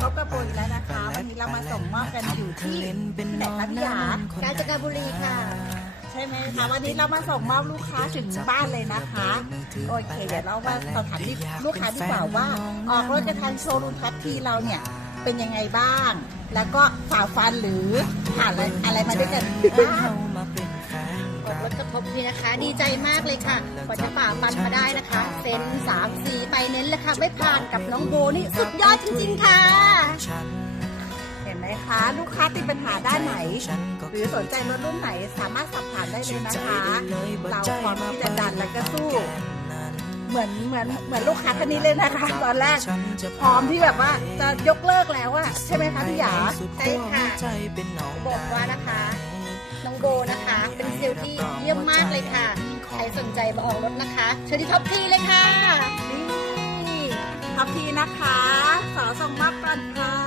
พบกับปุยแล้วนะคะ วันนี้เรามาส่งมอบกันอยู่ที่ที่ไหนคะพี่หยากาญจนบุรีค่ะ ใช่ไหมคะวันนี้เรามาส่งมอบลูกค้าถึงบ้านเลยนะคะ โอเค เดี๋ยวเรามาสอบถามที่ลูกค้าดีกว่าว่า ออกรถกระทางโชว์รูมทัพทีเราเนี่ยเป็นยังไงบ้าง แล้วก็ฝ่าฟันหรือผ่านอะไรอะไรมาด้วยกันบ้างออกรถกระทบนี่นะคะ ดีใจมากเลยค่ะกว่าจะฝ่าฟันมาได้นะคะเซ็นสามสีไป เน้นเลยค่ะ ไม่ผ่านกับน้องโบนี่สุดยอดจริง ๆ ค่ะ เห็นไหมคะ ลูกค้าติดปัญหาด้านไหน หรือสนใจรถรุ่นไหนสามารถสอบถามได้เลยนะคะ เราพร้อมที่จะดันและก็สู้เหมือนเหมือนเหมือนลูกค้าท่านนี้เลยนะคะ ตอนแรกพร้อมที่แบบว่าจะยกเลิกแล้วอะใช่ไหมคะพี่หยาใช่ค่ะบอกว่านะคะน้องโบนะคะ เป็นเซลล์ที่เยี่ยมมากเลยค่ะ ใครสนใจมาออกรถนะคะ เชิญที่ท็อปทีเลยค่ะนี่ ท็อปทีนะคะสอส่งมอบก่อนค่ะ